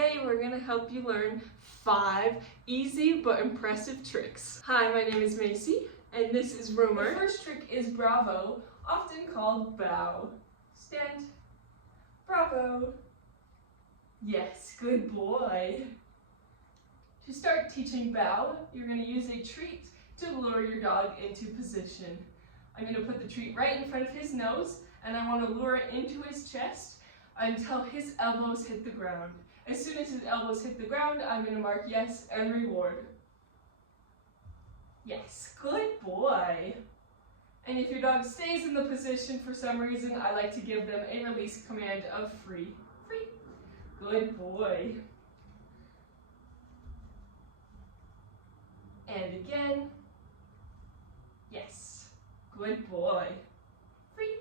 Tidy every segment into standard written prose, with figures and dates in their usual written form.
today we're going to help you learn 5 easy but impressive tricks. Hi, my name is Macy, and this is Rumor. The first trick is bravo, often called bow. Stand. Bravo. Yes, good boy. To start teaching bow, you're going to use a treat to lure your dog into position. I'm going to put the treat right in front of his nose, and I want to lure it into his chest until his elbows hit the ground. As soon as his elbows hit the ground, I'm going to mark yes and reward. Yes, good boy. And if your dog stays in the position for some reason, I like to give them a release command of free. Free. Good boy. And again. Yes. Good boy. Free.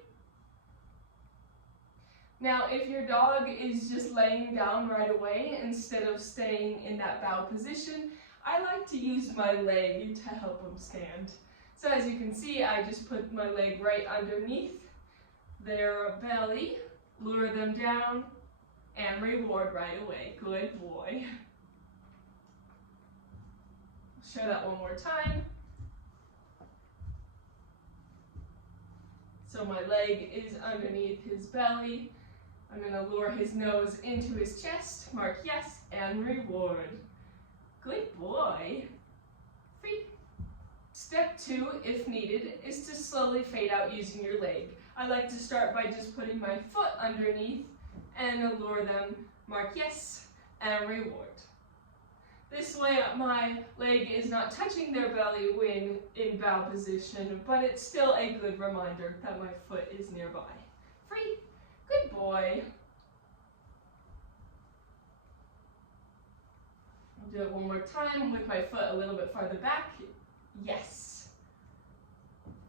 Now, if your dog is just laying down right away instead of staying in that bow position, I like to use my leg to help him stand. So as you can see, I just put my leg right underneath their belly, lure them down, and reward right away. Good boy. Show that one more time. So my leg is underneath his belly. I'm going to lure his nose into his chest, mark yes, and reward. Good boy. Free. Step 2, if needed, is to slowly fade out using your leg. I like to start by just putting my foot underneath and lure them, mark yes, and reward. This way my leg is not touching their belly when in bow position, but it's still a good reminder that my foot is nearby. Free. Good boy. I'll do it one more time with my foot a little bit farther back. Yes.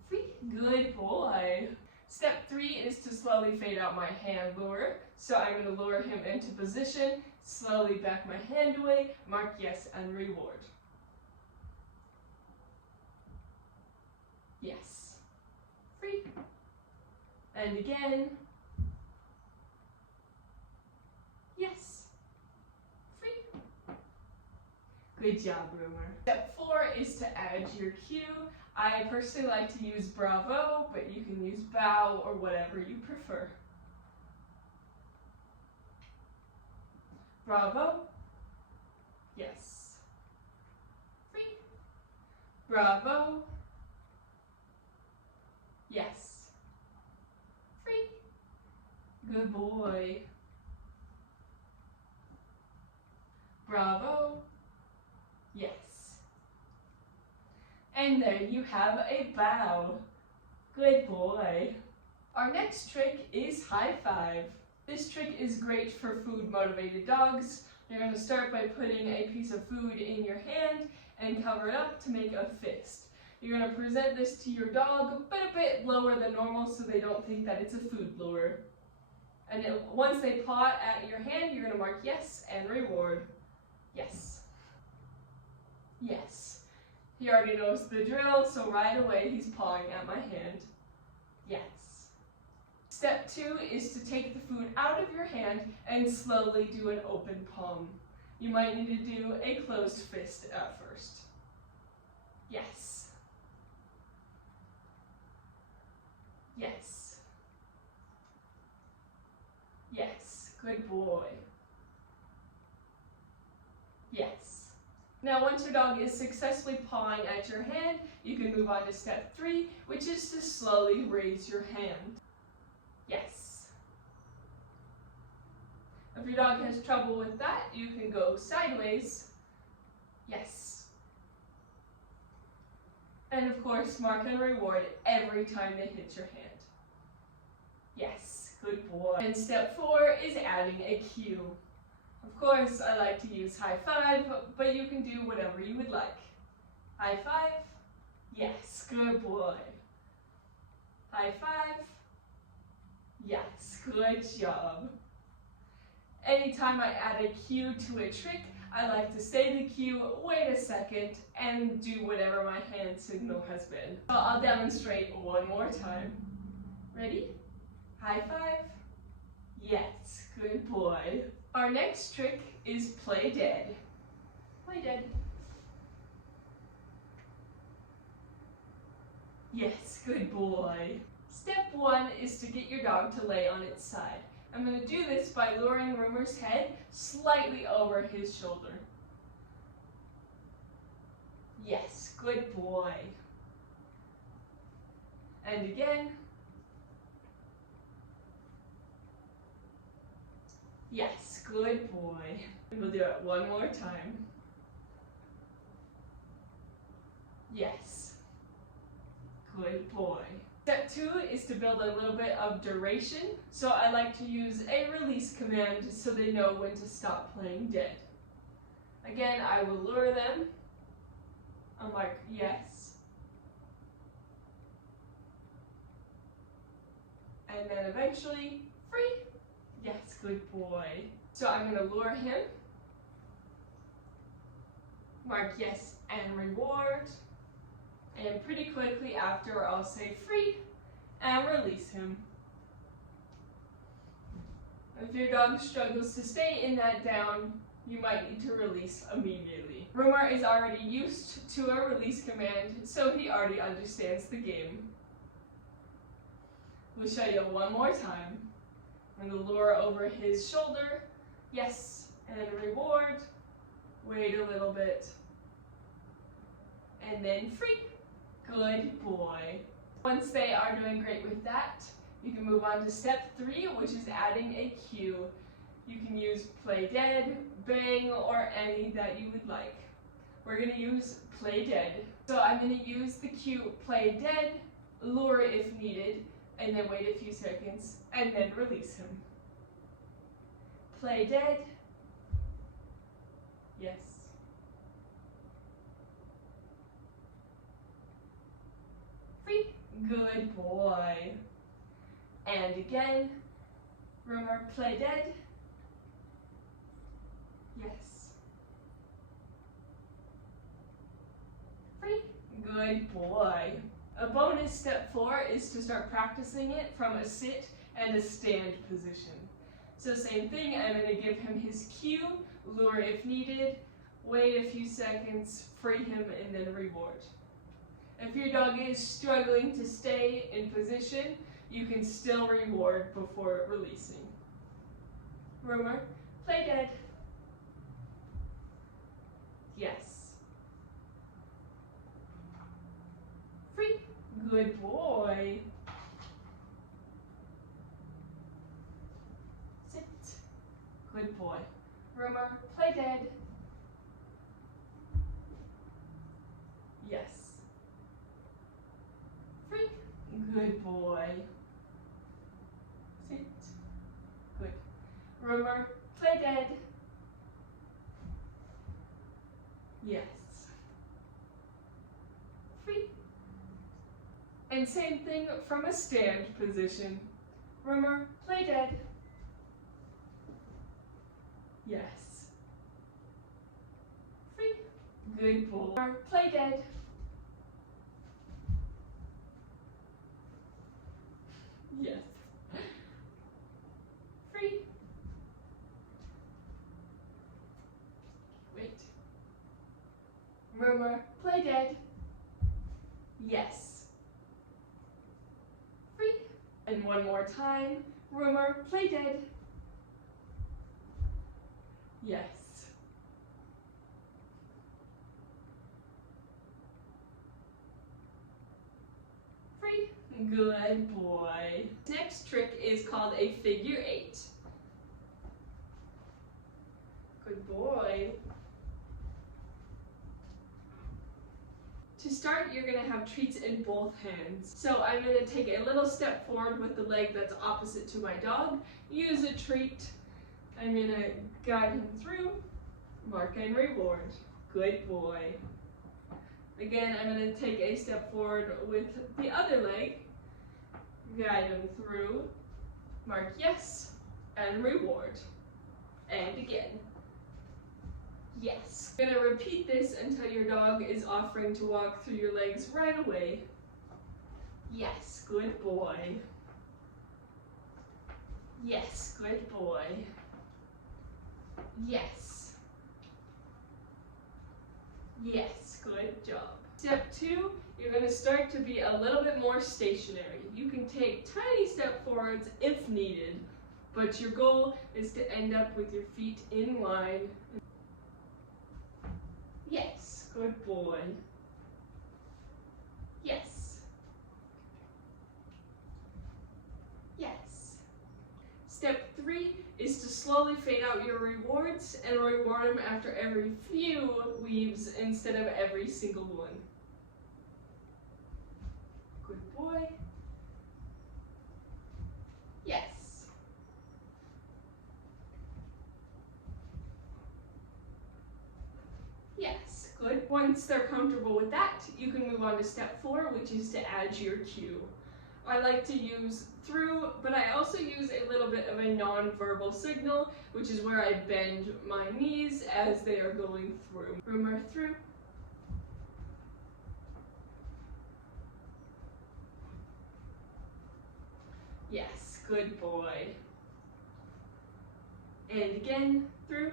Free. Good boy. Step 3 is to slowly fade out my hand lure. So I'm going to lure him into position, slowly back my hand away, mark yes and reward. Yes. Free. And again. Yes. Free. Good job, Rumor. Step 4 is to add your cue. I personally like to use bravo, but you can use bow or whatever you prefer. Bravo. Yes. Free. Bravo. Yes. Free. Good boy. Bravo. Yes. And there you have a bow. Good boy. Our next trick is high five. This trick is great for food motivated dogs. You're going to start by putting a piece of food in your hand and cover it up to make a fist. You're going to present this to your dog, but a bit lower than normal so they don't think that it's a food lure. And once they paw at your hand, you're going to mark yes and reward. Yes. Yes. He already knows the drill, so right away he's pawing at my hand. Yes. Step 2 is to take the food out of your hand and slowly do an open palm. You might need to do a closed fist at first. Yes. Yes. Yes. Good boy. Yes. Now once your dog is successfully pawing at your hand, you can move on to step 3, which is to slowly raise your hand. Yes. If your dog has trouble with that, you can go sideways. Yes. And of course, mark and reward every time they hit your hand. Yes, good boy. And step 4 is adding a cue. Of course, I like to use high five, but you can do whatever you would like. High five. Yes, good boy. High five. Yes, good job. Anytime I add a cue to a trick, I like to say the cue, wait a second, and do whatever my hand signal has been. So I'll demonstrate one more time. Ready? High five. Yes, good boy. Our next trick is play dead. Play dead. Yes, good boy. Step 1 is to get your dog to lay on its side. I'm going to do this by luring Rumor's head slightly over his shoulder. Yes, good boy. And again. Yes, good boy. And we'll do it one more time. Yes, good boy. Step 2 is to build a little bit of duration. So I like to use a release command so they know when to stop playing dead. Again, I will lure them. I'm like, yes. And then eventually, free. Yes, good boy. So I'm going to lure him. Mark yes and reward. And pretty quickly after, I'll say free and release him. If your dog struggles to stay in that down, you might need to release immediately. Rumor is already used to a release command, so he already understands the game. We'll show you one more time. I'm going to lure over his shoulder, yes, and reward, wait a little bit, and then free. Good boy. Once they are doing great with that, you can move on to step 3, which is adding a cue. You can use play dead, bang, or any that you would like. We're going to use play dead. So I'm going to use the cue play dead, lure if needed, and then wait a few seconds, and then release him. Play dead. Yes. Free. Good boy. And again. Rumor, play dead. Yes. Free. Good boy. A bonus step 4 is to start practicing it from a sit and a stand position. So same thing, I'm going to give him his cue, lure if needed, wait a few seconds, free him, and then reward. If your dog is struggling to stay in position, you can still reward before releasing. Rumor, play dead. Yes. Free. Good boy. Sit. Good boy. Rumor, play dead. Yes. Free. Good boy. Sit. Good. Rumor, play dead. Yes. Free. And same thing from a stand position. Rumor, play dead. Yes. Free. Good boy. Rumor, play dead. Yes. Free. Wait. Rumor, play dead. Yes. Free. And one more time. Rumor, play dead. Yes. Free. Good boy. Next trick is called a figure 8. Good boy. To start, you're going to have treats in both hands. So I'm going to take a little step forward with the leg that's opposite to my dog, use a treat. I'm going to guide him through, mark and reward. Good boy. Again, I'm going to take a step forward with the other leg, guide him through, mark yes, and reward. And again. Yes. You're going to repeat this until your dog is offering to walk through your legs right away. Yes, good boy. Yes, good boy. Yes. Yes, good job. Step 2, you're going to start to be a little bit more stationary. You can take tiny step forwards if needed, but your goal is to end up with your feet in line. Yes, good boy. Yes. Yes. Step 3 is to slowly fade out your rewards and reward them after every few weaves instead of every single one. Good boy. Yes. Yes, good. Once they're comfortable with that, you can move on to step 4, which is to add your cue. I like to use through, but I also use a little bit of a non-verbal signal, which is where I bend my knees as they are going through. Remember through. Yes, good boy. And again, through.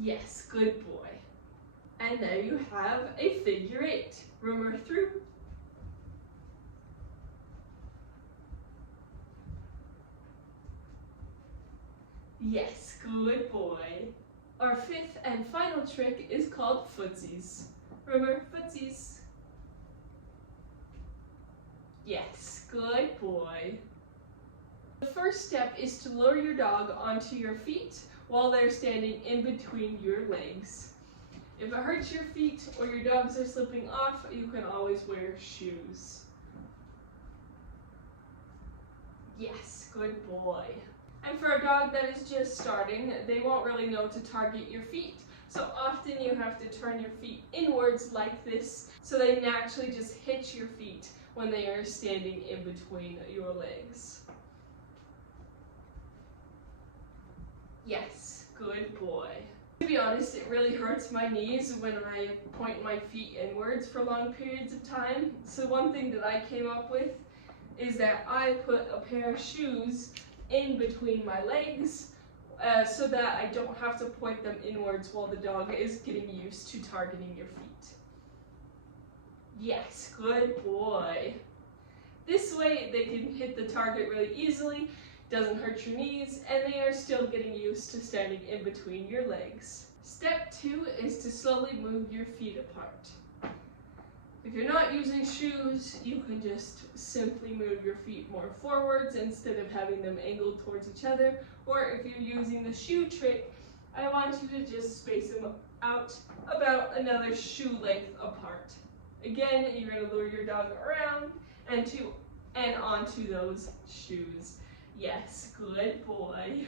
Yes, good boy. And now you have a figure 8. Remember through. Yes, good boy. Our 5th and final trick is called Footsies. Remember Footsies. Yes, good boy. The first step is to lower your dog onto your feet while they're standing in between your legs. If it hurts your feet or your dogs are slipping off, you can always wear shoes. Yes, good boy. And for a dog that is just starting, they won't really know to target your feet. So often you have to turn your feet inwards like this, so they naturally just hit your feet when they are standing in between your legs. Yes, good boy. To be honest, it really hurts my knees when I point my feet inwards for long periods of time. So one thing that I came up with is that I put a pair of shoes in between my legs so that I don't have to point them inwards while the dog is getting used to targeting your feet. Yes, good boy. This way they can hit the target really easily, doesn't hurt your knees, and they are still getting used to standing in between your legs. Step 2 is to slowly move your feet apart. If you're not using shoes, you can just simply move your feet more forwards instead of having them angled towards each other. Or if you're using the shoe trick, I want you to just space them out about another shoe length apart. Again, you're going to lure your dog around and onto those shoes. Yes, good boy.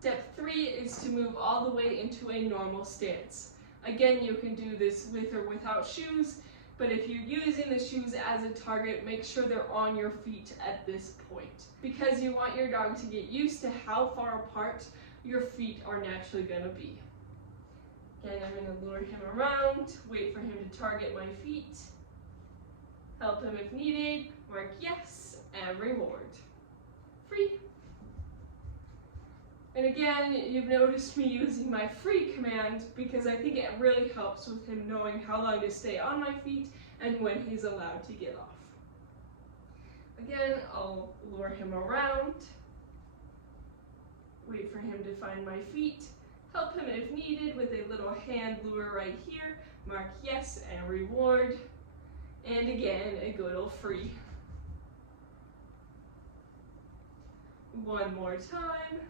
Step 3 is to move all the way into a normal stance. Again, you can do this with or without shoes, but if you're using the shoes as a target, make sure they're on your feet at this point, because you want your dog to get used to how far apart your feet are naturally going to be. Again, I'm going to lure him around, wait for him to target my feet, help him if needed, mark yes, and reward. Free. And again, you've noticed me using my free command because I think it really helps with him knowing how long to stay on my feet and when he's allowed to get off. Again, I'll lure him around, wait for him to find my feet, help him if needed with a little hand lure right here, mark yes and reward, and again, a good old free. One more time.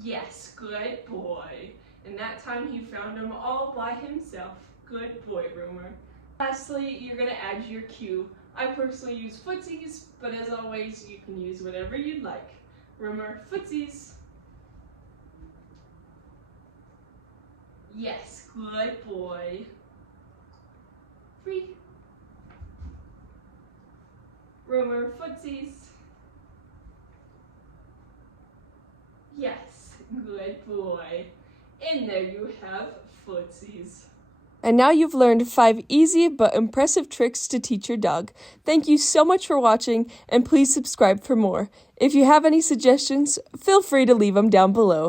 Yes, good boy. And that time he found them all by himself. Good boy, Romer. Lastly, you're going to add your cue. I personally use Footsies, but as always, you can use whatever you'd like. Romer, Footsies. Yes, good boy. Free. Romer, Footsies. Yes, good boy. And there you have Footsies. And now you've learned 5 easy but impressive tricks to teach your dog. Thank you so much for watching, and please subscribe for more. If you have any suggestions, feel free to leave them down below.